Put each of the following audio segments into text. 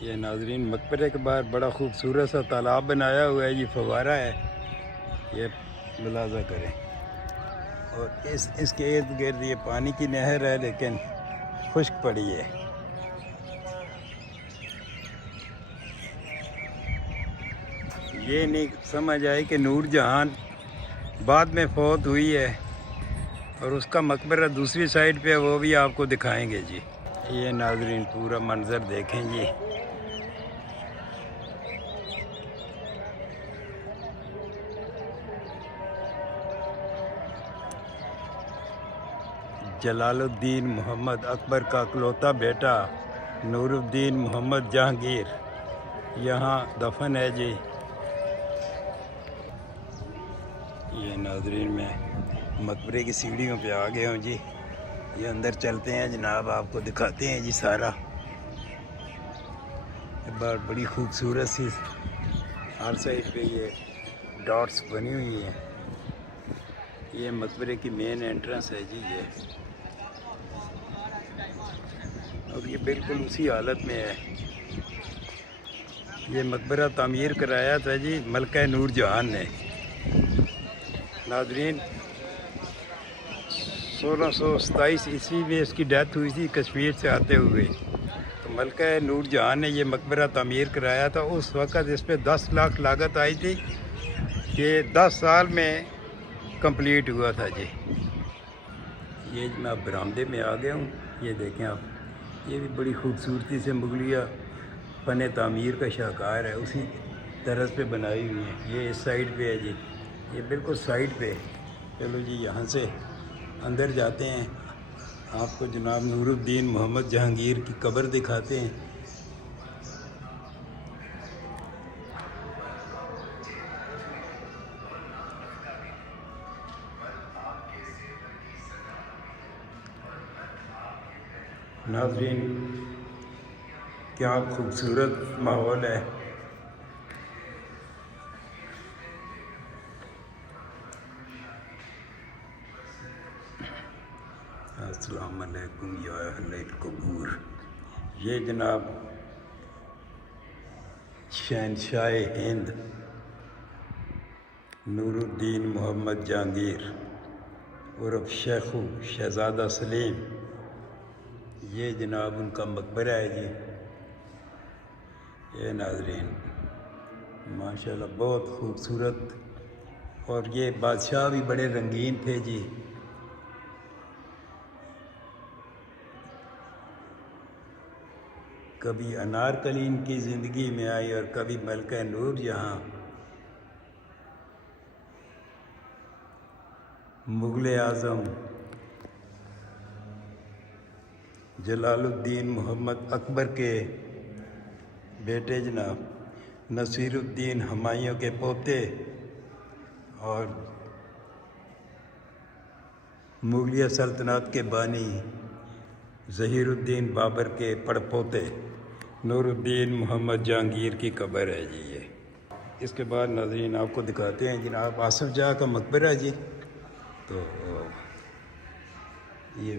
یہ ناظرین مقبرے کے باہر بڑا خوبصورت سا تالاب بنایا ہوا ہے، یہ فوارہ ہے، یہ ملاحظہ کریں، اور اس کے ارد گرد یہ پانی کی نہر ہے لیکن خشک پڑی ہے۔ یہ نہیں سمجھ آئی کہ نور جہان بعد میں فوت ہوئی ہے اور اس کا مقبرہ دوسری سائڈ پہ ہے، وہ بھی آپ کو دکھائیں گے جی۔ یہ ناظرین پورا منظر دیکھیں جی، جلال الدین محمد اکبر کا اکلوتا بیٹا نور الدین محمد جہانگیر یہاں دفن ہے جی۔ یہ ناظرین میں مقبرے کی سیڑھیوں پہ آ گیا ہوں جی، یہ اندر چلتے ہیں جناب، آپ کو دکھاتے ہیں جی سارا۔ بار بڑی خوبصورت سی ہر سائڈ پہ یہ ڈاٹس بنی ہوئی ہیں۔ یہ مقبرے کی مین انٹرنس ہے جی یہ، اور یہ بالکل اسی حالت میں ہے۔ یہ مقبرہ تعمیر کرایا تھا جی ملکہ نور جہان نے۔ ناظرین 1627 عیسوی میں اس کی ڈیتھ ہوئی تھی کشمیر سے آتے ہوئے، تو ملکہ نور جہان نے یہ مقبرہ تعمیر کرایا تھا۔ اس وقت اس پہ 10 لاکھ لاگت آئی تھی کہ 10 سال میں کمپلیٹ ہوا تھا جی۔ یہ میں اب برآمدے میں آ گیا ہوں، یہ دیکھیں آپ، یہ بھی بڑی خوبصورتی سے مغلیہ فن تعمیر کا شاہکار ہے، اسی طرز پہ بنائی ہوئی ہے۔ یہ اس سائڈ پہ ہے جی، یہ بالکل سائڈ پہ۔ چلو جی یہاں سے اندر جاتے ہیں، آپ کو جناب نور الدین محمد جہانگیر کی قبر دکھاتے ہیں۔ ناظرین کیا خوبصورت ماحول ہے۔ السلام علیکم یا اہل القبور۔ یہ جناب شہنشاہ ہند نور الدین محمد جہانگیر عرف شیخو شہزادہ سلیم، یہ جناب ان کا مقبرہ ہے جی۔ یہ ناظرین ماشاءاللہ بہت خوبصورت، اور یہ بادشاہ بھی بڑے رنگین تھے جی۔ کبھی انارکلی ان کی زندگی میں آئی اور کبھی ملکہ نور جہاں۔ مغل اعظم جلال الدین محمد اکبر کے بیٹے جناب نصیر الدین ہمایوں کے پوتے، اور مغلیہ سلطنت کے بانی ظہیر الدین بابر کے پڑپوتے نور الدین محمد جہانگیر کی قبر ہے جی یہ۔ اس کے بعد ناظرین آپ کو دکھاتے ہیں جناب آصف جاہ کا مقبرہ جی۔ تو یہ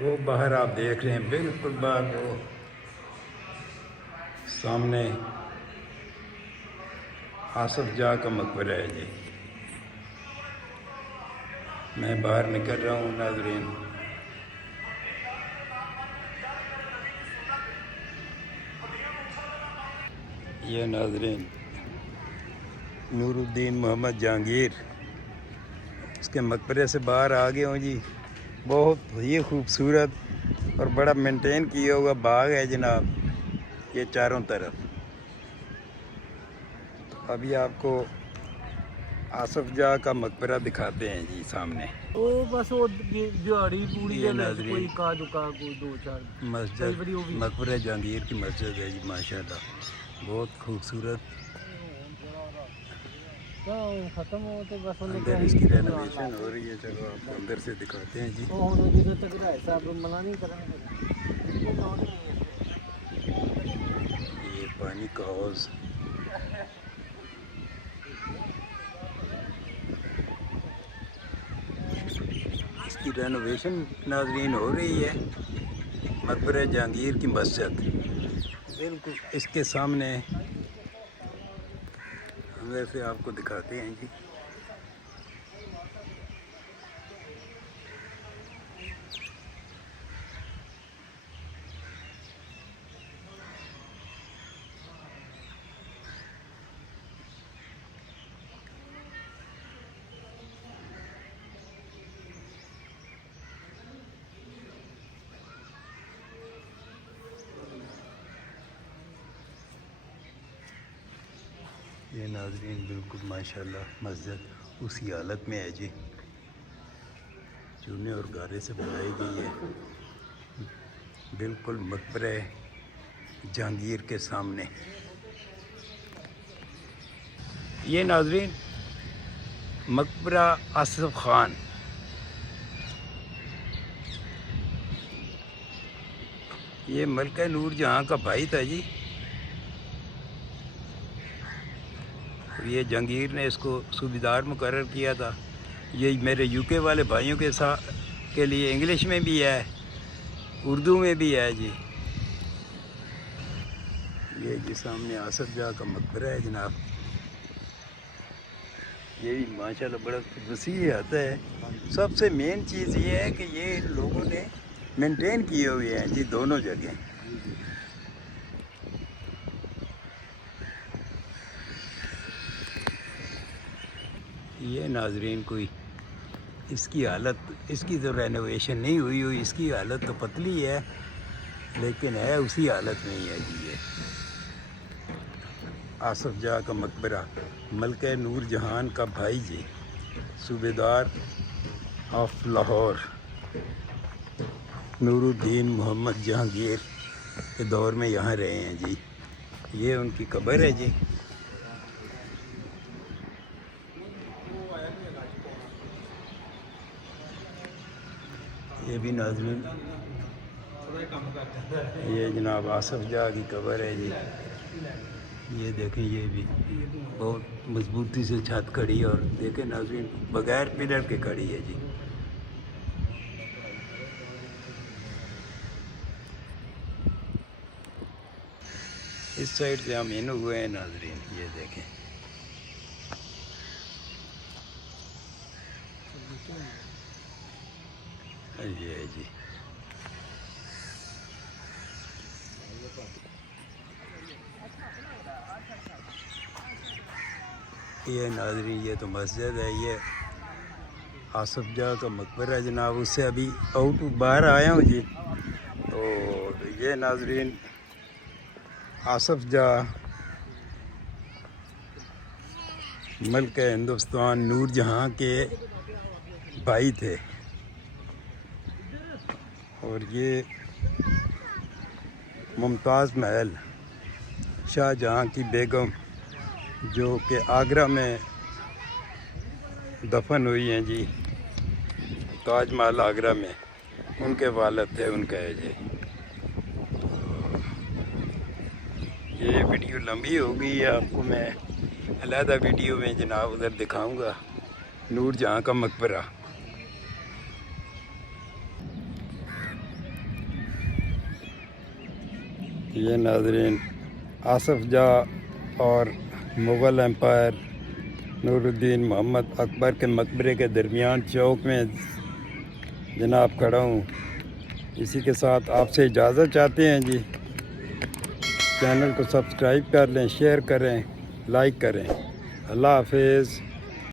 وہ باہر آپ دیکھ رہے ہیں، بالکل باہر وہ سامنے آصف جاہ کا مقبرہ ہے جی۔ میں باہر نکل رہا ہوں ناظرین۔ یہ ناظرین نور الدین محمد جہانگیر اس کے مقبرے سے باہر آ گئے ہوں جی۔ بہت ہی خوبصورت اور بڑا مینٹین کیا ہوا باغ ہے جناب یہ چاروں طرف۔ ابھی آپ کو آصف جاہ کا مقبرہ دکھاتے ہیں جی سامنے۔ بس وہ دیہڑی پوری یہ ناظرین کوئی کا دکا کوئی دو چار مسجد مقبرہ جہانگیر کی مسجد ہے جی ماشاءاللہ، بہت خوبصورت۔ ختم ہو تو بس اندر اس کی رینوویشن ہو رہی ہے، چلو آپ کو اندر سے دکھاتے ہیں جی۔ یہ پانی کا حوض، اس کی رینوویشن ناظرین ہو رہی ہے مقبرہ جہانگیر کی مسجد، بالکل اس کے سامنے ہم ویسے آپ کو دکھاتے ہیں جی۔ یہ ناظرین بالکل ماشاءاللہ مسجد اسی حالت میں ہے جی، چونے اور گارے سے بنائی گئی ہے، بالکل مقبرہ جہانگیر کے سامنے۔ یہ ناظرین مقبرہ آصف خان، یہ ملکہ نور جہاں کا بھائی تھا جی، یہ جہانگیر نے اس کو صوبیدار مقرر کیا تھا۔ یہ میرے یو کے والے بھائیوں کے لیے انگلش میں بھی ہے، اردو میں بھی ہے جی۔ یہ جی سامنے آصف جاہ کا مقبرہ ہے جناب، یہ بھی ماشاءاللہ بڑا وسیع آتا ہے۔ سب سے مین چیز یہ ہے کہ یہ لوگوں نے مینٹین کیے ہوئے ہیں جی دونوں جگہیں۔ یہ ناظرین کوئی اس کی حالت، اس کی تو رینوویشن نہیں ہوئی، اس کی حالت تو پتلی ہے لیکن ہے اسی حالت میں ہی ہے جی۔ یہ آصف جاہ کا مقبرہ، ملکہ نور جہان کا بھائی جی، صوبیدار آف لاہور نور الدین محمد جہانگیر کے دور میں یہاں رہے ہیں جی۔ یہ ان کی قبر ہے جی۔ یہ بھی ناظرین یہ جناب آصف جاہ کی قبر ہے جی۔ یہ دیکھیں یہ بھی بہت مضبوطی سے چھت کھڑی، اور دیکھیں ناظرین بغیر پلر کے کھڑی ہے جی۔ اس سائڈ سے ہم ان ہوئے ہیں ناظرین، یہ دیکھیں یہ ہے جی۔ یہ ناظرین یہ تو مسجد ہے، یہ آصف جاہ کا مقبرہ جناب، اس سے ابھی آؤٹ باہر آیا ہوں جی۔ تو یہ ناظرین آصف جاہ ملکہ ہندوستان نور جہاں کے بھائی تھے، اور یہ ممتاز محل شاہ جہاں کی بیگم جو کہ آگرہ میں دفن ہوئی ہیں جی، تاج محل آگرہ میں، ان کے والد تھے، ان کا ہے جی۔ یہ ویڈیو لمبی ہو گئی ہے، آپ کو میں علیحدہ ویڈیو میں جناب ادھر دکھاؤں گا نور جہاں کا مقبرہ۔ یہ ناظرین آصف جاہ اور مغل امپائر نور الدین محمد اکبر کے مقبرے کے درمیان چوک میں جناب کھڑا ہوں۔ اسی کے ساتھ آپ سے اجازت چاہتے ہیں جی، چینل کو سبسکرائب کر لیں، شیئر کریں، لائک کریں۔ اللہ حافظ۔